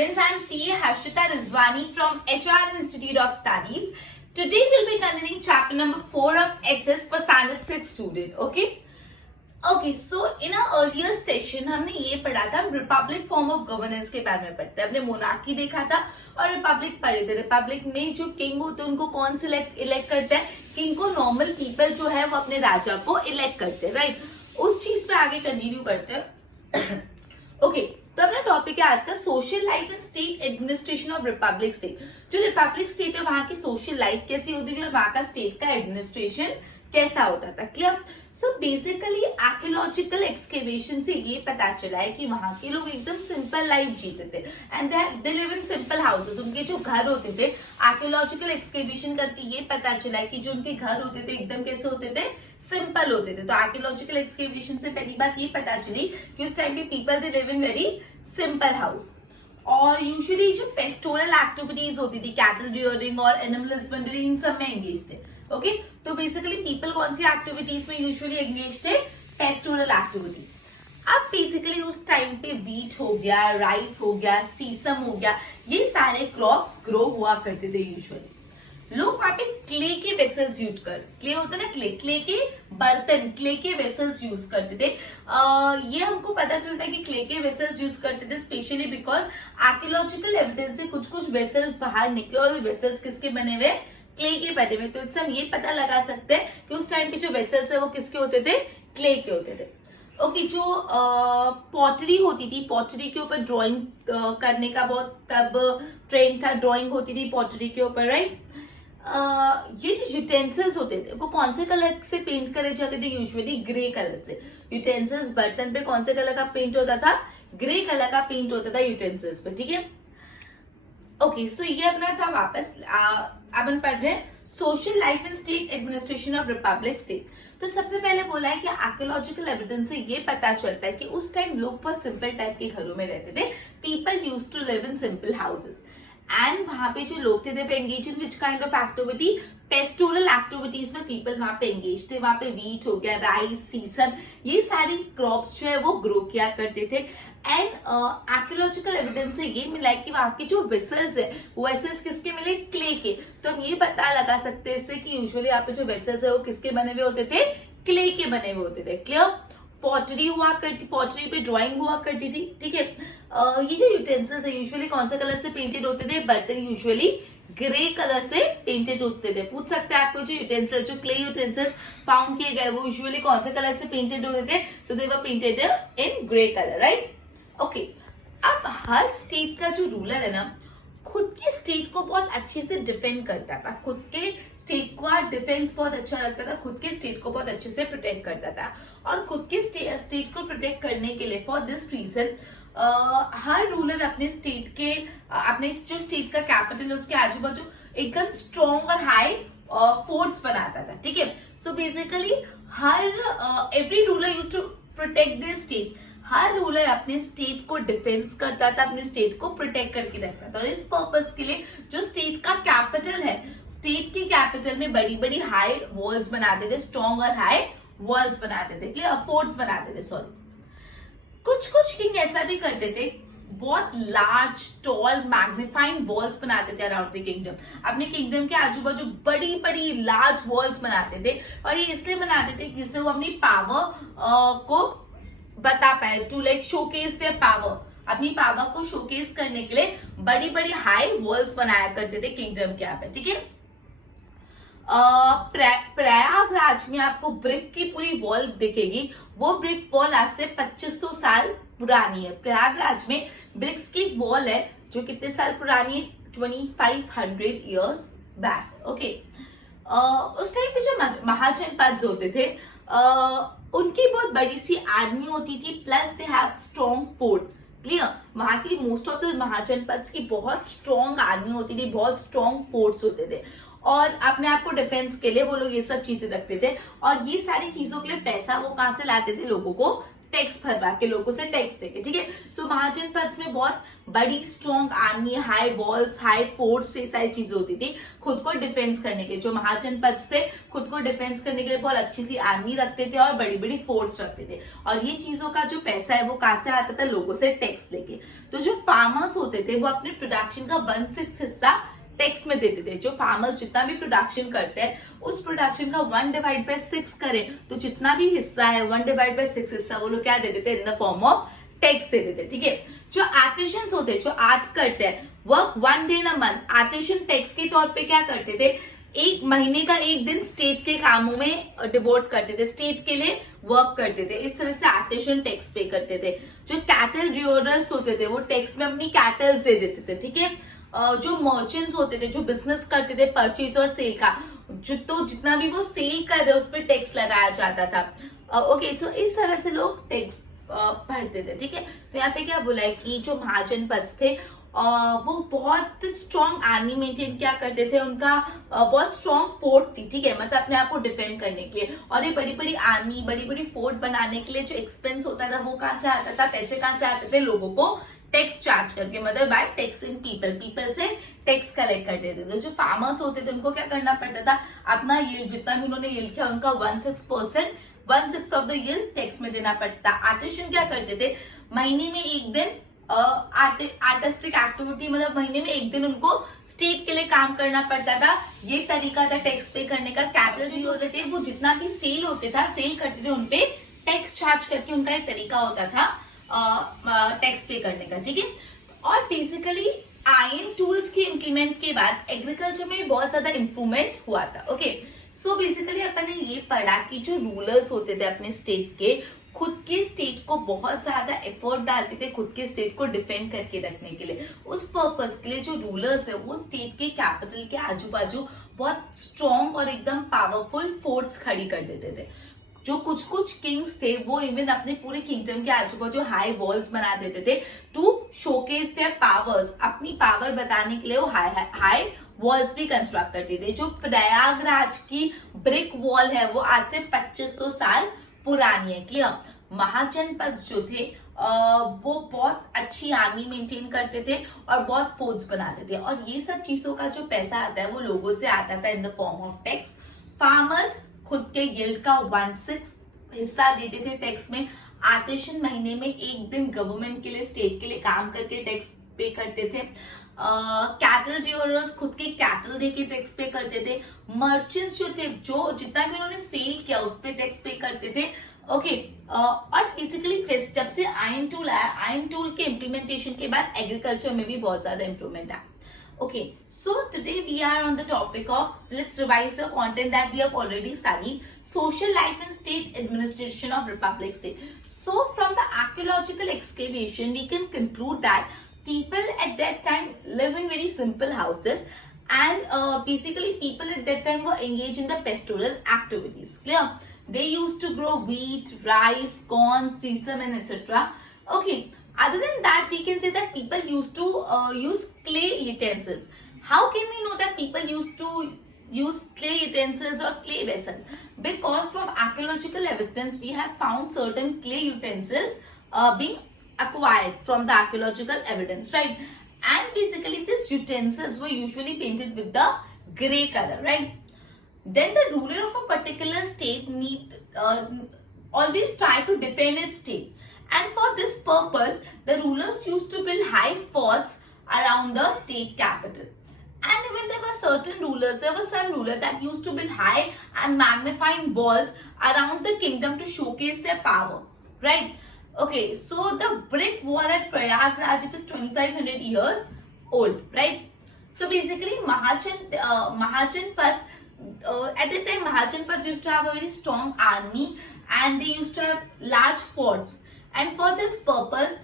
students, I am CA Harshita Rizwani from HR Institute of Studies. Today we'll be continuing chapter number 4 of SS for standard 6 student. Okay, so in our earlier session हमने ये पढ़ा था, Republic form of governance के बारे में पढ़ते हैं. हमने मोनार्की देखा था और रिपब्लिक पढ़े थे. रिपब्लिक में जो किंग होते हैं उनको कौन इलेक्ट करते हैं? किंग को नॉर्मल पीपल जो है वो अपने राजा को इलेक्ट करते हैं, राइट? उस चीज पे आगे कंटिन्यू करते हैं. ओके, तो अपना टॉपिक है आज का social life and state administration of Republic state. जो रिपब्लिक स्टेट है वहां की सोशल लाइफ कैसी होती थी और वहां का स्टेट का एडमिनिस्ट्रेशन कैसा होता था. Clear? So basically archaeological excavation से ये पता चला है कि वहां के लोग एकदम सिंपल लाइफ जीते थे and they live in simple houses. उनके जो घर होते थे, आर्कियोलॉजिकल एक्सकेवेशन करके ये पता चला है कि जो उनके घर होते थे एकदम कैसे होते थे? सिंपल होते थे. तो आर्कियोलॉजिकल एक्सकेवेशन से पहली बात ये पता चली कि उस टाइम पे people they live in very simple house. और यूजुअली जो पेस्टोरल एक्टिविटीज होती थी, कैटल रियरिंग और एनिमल हस्बेंड्री, इन सब में एंगेज थे. ओके, तो बेसिकली पीपल कौन सी एक्टिविटीज में यूजुअली एंगेज थे? Pastoral activity. अब बेसिकली उस टाइम पे वीट हो गया, राइस हो गया, सीसम हो गया, ये सारे क्रॉप्स ग्रो हुआ करते थे. यूजुअली लोग वहां पे क्ले के वेसल्स यूज कर, क्ले होता है ना, क्ले के बर्तन, क्ले के वेसल्स यूज करते थे. ये हमको पता चलता है कि क्ले के वेसल्स यूज करते थे स्पेशली बिकॉज आर्कियोलॉजिकल एविडेंस से कुछ वेसल्स बाहर निकले और वेसल्स किसके बने हुए? क्ले के बने हुए. तो इससे हम ये पता लगा सकते हैं कि उस टाइम पे जो वेसल्स है वो किसके होते थे? क्ले के होते थे. ओके, जो पॉटरी होती थी, पॉटरी के ऊपर ड्राइंग करने का बहुत तब ट्रेंड था. ड्राइंग होती थी पॉटरी के ऊपर, राइट? ये जो यूटेंसिल्स होते थे वो कौन से कलर से पेंट करे जाते थे? यूजुअली ग्रे कलर से. यूटेंसिल्स बर्तन पे कौन से कलर का पेंट होता था? ग्रे कलर का पेंट होता था यूटेंसिल्स पे. ठीक है, ओके, सो ये अपना था. वापस अपन पढ़ रहे हैं social life and state administration of Republic state. तो सबसे पहले बोला है कि आर्कियोलॉजिकल एविडेंस से ये पता चलता है कि उस टाइम लोग बहुत सिंपल टाइप के घरों में रहते थे. People used to live in simple houses and वहां पे जो लोग थे they engage in which kind of activity? Pastoral activities में पीपल वहां पे एंगेज थे. वहां पे वीट हो गया, राइस, सीसम, ये सारी क्रॉप्स जो है वो ग्रो किया करते थे. एंड आर्कियोलॉजिकल एविडेंस से ये मिला है कि वहां के जो वेसल्स है वो वेसल्स किसके मिले? क्ले के. तो हम ये पता लगा सकते हैं इससे कि यूजुअली यहाँ पे जो वेसल्स है वो किसके बने हुए होते थे? क्ले के बने हुए होते थे. क्लियर? पॉटरी हुआ करती, पॉटरी पे ड्राइंग हुआ करती थी. ठीक है, ये जो यूटेंसिल्स है यूजुअली कौन से कलर से पेंटेड होते थे? बर्तन यूजुअली ग्रे कलर से पेंटेड होते थे. पूछ सकते हैं आपको जो यूटेंसिल्स, जो क्ले यूटेंसिल्स फाउंड किए गए वो यूजुअली कौन से कलर से पेंटेड होते थे? So they were painted in grey colour, right? Okay, अब हर स्टेट का जो रूलर है ना, खुद के स्टेट को बहुत अच्छे से डिफेंड करता था. खुद के स्टेट का डिफेंस बहुत अच्छा लगता था. खुद के स्टेट को बहुत अच्छे से प्रोटेक्ट करता था. और खुद के स्टेट को प्रोटेक्ट करने के लिए फॉर दिस रीजन हर रूलर अपने स्टेट के, अपने जो स्टेट का कैपिटल है उसके आजू बाजू एकदम स्ट्रॉन्ग और हाई फोर्ट्स बनाता था. ठीक है, सो बेसिकली हर every ruler used to protect their state. हर रूलर अपने स्टेट को डिफेंस करता था, अपने स्टेट को प्रोटेक्ट करके रखता था. और इस पर्पस के लिए जो स्टेट का कैपिटल है, स्टेट के कैपिटल में बड़ी बड़ी हाई वॉल्स बनाते थे, स्ट्रॉन्ग और हाई वॉल्स बनाते थे, क्लियर? फोर्ट्स बनाते थे, सॉरी. कुछ किंग ऐसा भी करते थे, बहुत लार्ज टॉल मैग्निफाइंग वॉल्स बनाते थे अराउंड द किंगडम. अपने किंगडम के आजू बाजू बड़ी बड़ी लार्ज वॉल्स बनाते थे. और ये इसलिए बनाते थे जिससे वो अपनी पावर को बता पाए, to like showcase their power. अपनी पावर को शोकेस करने के लिए बड़ी बड़ी हाई वॉल्स बनाया करते थे किंगडम के यहाँ पे. ठीक है, प्रयागराज में आपको ब्रिक की पूरी वॉल दिखेगी. वो ब्रिक वॉल आज से 2500 साल पुरानी है. प्रयागराज में ब्रिक्स की वॉल है जो कितने साल पुरानी है? 2500 इयर्स बैक. ओके, उस टाइम पे जो महाजनपद होते थे उनकी बहुत बड़ी सी आर्मी होती थी, plus they have strong fort. Clear? वहां की मोस्ट ऑफ द महाजनपद की बहुत स्ट्रॉन्ग आर्मी होती थी, बहुत स्ट्रॉन्ग फोर्ट्स होते थे. और अपने आप को डिफेंस के लिए वो लोग ये सब चीजें रखते थे. और ये सारी चीजों के लिए पैसा वो कहां से लाते थे? लोगों को टैक्स भरवा के, लोगों से टैक्स देके, ठीक है। सो महाजनपद में बहुत बड़ी strong army, high walls, high force, ये सारी चीजें होती थी खुद को डिफेंस करने के। जो महाजनपद थे खुद को डिफेंस करने के लिए बहुत अच्छी सी आर्मी रखते थे और बड़ी बड़ी फोर्स रखते थे। और ये चीजों का जो पैसा है वो कहां से आता था? लोगों से टैक्स लेके। तो जो फार्मर्स होते थे वो अपने प्रोडक्शन का 1/6 हिस्सा टैक्स में देते थे। जो फार्मर्स जितना भी प्रोडक्शन करते हैं उस प्रोडक्शन का 1/6 करें तो जितना भी हिस्सा है 1/6 हिस्सा वो लोग क्या देते थे? In the form of tax देते थे, ठीक है। जो आर्टिशियंस होते हैं, जो आर्ट करते हैं, work 1 day in a month, artisan tax के तौर पे क्या करते थे? एक महीने का एक दिन स्टेट के कामों में डिवोट करते थे, स्टेट के लिए वर्क करते थे। इस तरह से आर्टिशियन टैक्स पे करते थे। जो कैटल रियोरर्स होते थे वो टैक्स में अपनी कैटल्स दे देते थे, ठीक है। जो मर्चेंट्स होते थे, जो बिजनेस करते थे परचेज और सेल का, जो तो जितना भी वो सेल कर रहे उस पर टैक्स लगाया जाता था। ओके, तो इस तरह से लोग टैक्स भरते थे, ठीक है। तो यहाँ पे क्या बोला है कि जो महाजनपद थे वो बहुत स्ट्रॉन्ग आर्मी मेंटेन क्या करते थे, उनका बहुत स्ट्रॉन्ग फोर्ट थी, ठीक है, मतलब अपने आप को डिफेंड करने के लिए। और ये बड़ी बड़ी आर्मी, बड़ी बड़ी फोर्ट बनाने के लिए जो एक्सपेंस होता था वो कहाँ से आता था? पैसे कहाँ से आते थे? लोगों को टैक्स चार्ज करके, मतलब बाय टैक्सिंग पीपल से टैक्स कलेक्ट करते थे। तो जो फार्मर्स होते थे उनको क्या करना पड़ता था? अपना यील्ड जितना भी उन्होंने यील्ड किया उनका 1/6 ऑफ द यील्ड टैक्स में देना पड़ता था। आर्टिशियन क्या करते थे? महीने में एक दिन आर्टिस्टिक एक्टिविटी, मतलब महीने में एक दिन उनको स्टेट के लिए काम करना पड़ता था। ये तरीका था टैक्स पे करने का। कैटल भी होते थे, वो जितना भी सेल होते था, सेल करते थे, उनपे टैक्स चार्ज करके उनका एक तरीका होता था टैक्स पे करने का, ठीक है। और बेसिकली आयरन टूल्स के इम्प्लीमेंट के बाद एग्रीकल्चर में बहुत ज्यादा इंप्रूवमेंट हुआ था। ओके, सो बेसिकली अपन ने ये पढ़ा कि जो रूलर्स होते थे अपने स्टेट के, खुद के स्टेट को बहुत ज्यादा एफर्ट डालते थे खुद के स्टेट को डिफेंड करके रखने के लिए। उस पर्पस के लिए जो रूलर्स है वो स्टेट के कैपिटल के आजू बाजू बहुत स्ट्रॉन्ग और एकदम पावरफुल फोर्स खड़ी कर देते थे। जो कुछ कुछ किंग्स थे वो इवन अपने पूरे किंगडम के आजू बाजू हाई वॉल्स बना देते थे टू शोकेस देयर पावर्स। अपनी पावर बताने के लिए वो हाई वॉल्स भी कंस्ट्रक्ट करते थे। जो प्रयागराज की ब्रिक वॉल है वो आज से 2500 साल पुरानी है, क्लियर। महाजनपद जो थे वो बहुत अच्छी आर्मी मेंटेन करते थे और बहुत फोर्स बनाते थे। और ये सब चीजों का जो पैसा आता है वो लोगों से आता था in the form of tax. Farmers खुद के यील्ड का 1/6 हिस्सा देते थे टैक्स में। आर्टिशियन महीने में एक दिन गवर्नमेंट के लिए, स्टेट के लिए काम करके टैक्स पे करते थे। कैटल रियोरर्स खुद के कैटल देके टैक्स पे करते थे। मर्चेंट्स जो थे, जो जितना भी उन्होंने सेल किया उस पे टैक्स पे करते थे। ओके, और बेसिकली जब से आयरन टूल आया, आयरन टूल के इम्प्लीमेंटेशन के बाद एग्रीकल्चर में भी बहुत ज्यादा इंप्रूवमेंट आया। Okay, so today we are on the topic of, let's revise the content that we have already studied, social life and state administration of Republic State. So from the archaeological excavation, we can conclude that people at that time live in very simple houses, and basically people at that time were engaged in the pastoral activities. Clear? They used to grow wheat, rice, corn, sesame, and etc. Okay. Other than that, we can say that people used to use clay utensils. How can we know that people used to use clay utensils or clay vessels? Because from archaeological evidence, we have found certain clay utensils being acquired from the archaeological evidence, right? And basically, these utensils were usually painted with the gray color, right? Then the ruler of a particular state always try to defend its state. And for this purpose, the rulers used to build high forts around the state capital. And when there were certain rulers, there were some rulers that used to build high and magnifying walls around the kingdom to showcase their power, right? Okay, so the brick wall at Prayagraj, it is 2500 years old, right? So basically, Mahajanpads, at that time, Mahajanpads used to have a very strong army and they used to have large forts. And for this purpose,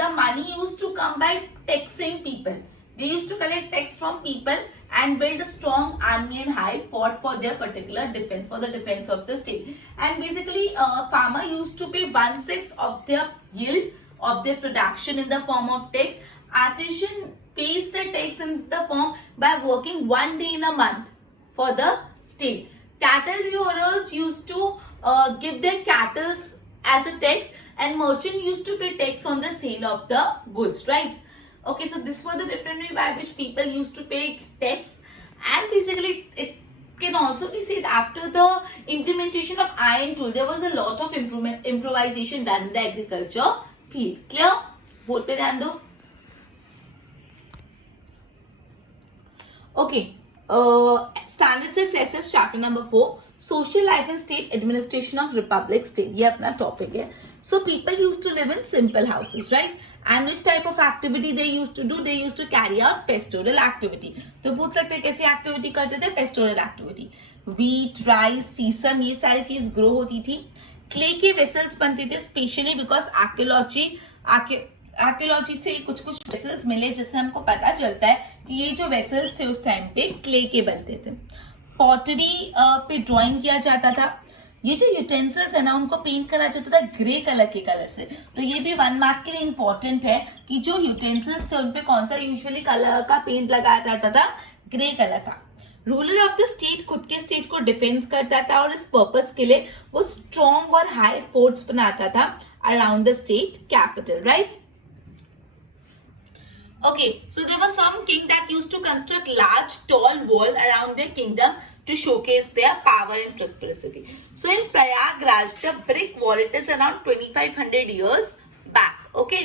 the money used to come by taxing people. They used to collect tax from people and build a strong army and high fort for their particular defense, for the defense of the state. And basically, farmer used to pay 1/6 of their yield of their production in the form of tax. Artisan pays the tax in the form by working 1 day in a month for the state. Cattle rearers used to give their cattle as a tax, and merchant used to pay tax on the sale of the goods, right? Okay, so this was the different way by which people used to pay tax, and basically it can also be said after the implementation of iron tool, there was a lot of improvisation done in the agriculture field. Clear? Board पे ध्यान दो. Okay, Standard 6 SS chapter number 4, Social Life and State Administration of Republic State. ये अपना topic है. So people used to live in simple houses, right? And which type of activity they used to do? They used to carry out pastoral activity. तो पूछ सकते हैं कैसी activity करते थे? Pastoral activity. Wheat, rice, sesame, ये सारी चीज grow होती थी. Clay के vessels बनते थे, specially because आर्कियोलॉजी से कुछ कुछ वेसल्स मिले जिससे हमको पता चलता है कि ये जो वेसल्स थे उस टाइम पे क्ले के बनते थे. पॉटरी पे ड्राइंग किया जाता था. ये जो यूटेंसिल्स है ना उनको पेंट करा जाता था ग्रे कलर के कलर से. तो ये भी 1 मार्क के लिए इंपॉर्टेंट है कि जो यूटेंसिल्स थे उनपे कौन सा यूजुअली कलर का पेंट लगाया जाता था, ग्रे कलर का. रूलर ऑफ द स्टेट खुद के स्टेट को डिफेंस करता था और इस पर्पस के लिए वो स्ट्रॉन्ग और हाई फोर्ट्स बनाता था around the state capital, right? Okay, so there was some king that used to construct large tall wall around their kingdom to showcase their power and prosperity. So in Prayagraj, the brick wall, it is around 2500 years back. Okay,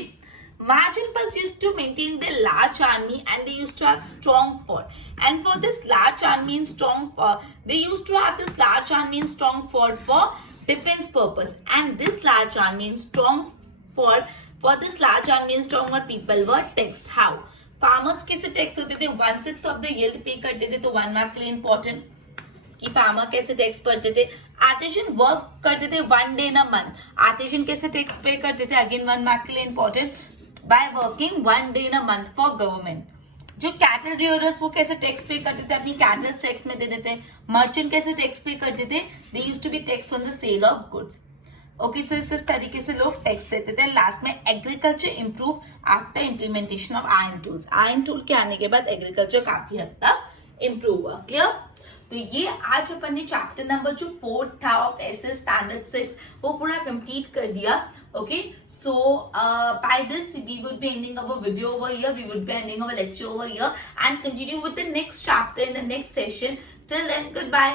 Mahajanpas used to maintain their large army and they used to have strong fort. And for this large army and strong fort, they used to have this large army and strong fort for defense purpose. And this large army and strong fort, for this large army and strong fort, people were taxed. How? Farmers कैसे tax होते थे? 1/6 of the yield पे करते थे. तो 1 mark के लिए important कि फार्मर कैसे टैक्स भरते थे. आर्टिजन वर्क करते थे 1 day in a month. Artisan कैसे टैक्स पे करते थे? अगेन 1 मार्क के लिए important, by working 1 day in a month for government. जो कैटल रियरर्स वो कैसे टैक्स पे करते थे? अपनी कैटल टैक्स में दे देते. मर्चेंट कैसे टैक्स पे करते थे? They used to be tax on the sale of goods. Okay, so इस तरीके से लोग टैक्स देते थे. लास्ट में agriculture improve after implementation of iron tools. Iron tool के आने के बाद एग्रीकल्चर काफी हद तक इंप्रूव हुआ. क्लियर? तो ये आज अपन ने चैप्टर नंबर जो 4 था ऑफ एसएस स्टैंडर्ड 6 वो पूरा कंप्लीट कर दिया. Okay, so by this we would be ending our video over here, we would be ending our lecture over here and continue with the next chapter in the next session. Till then, goodbye.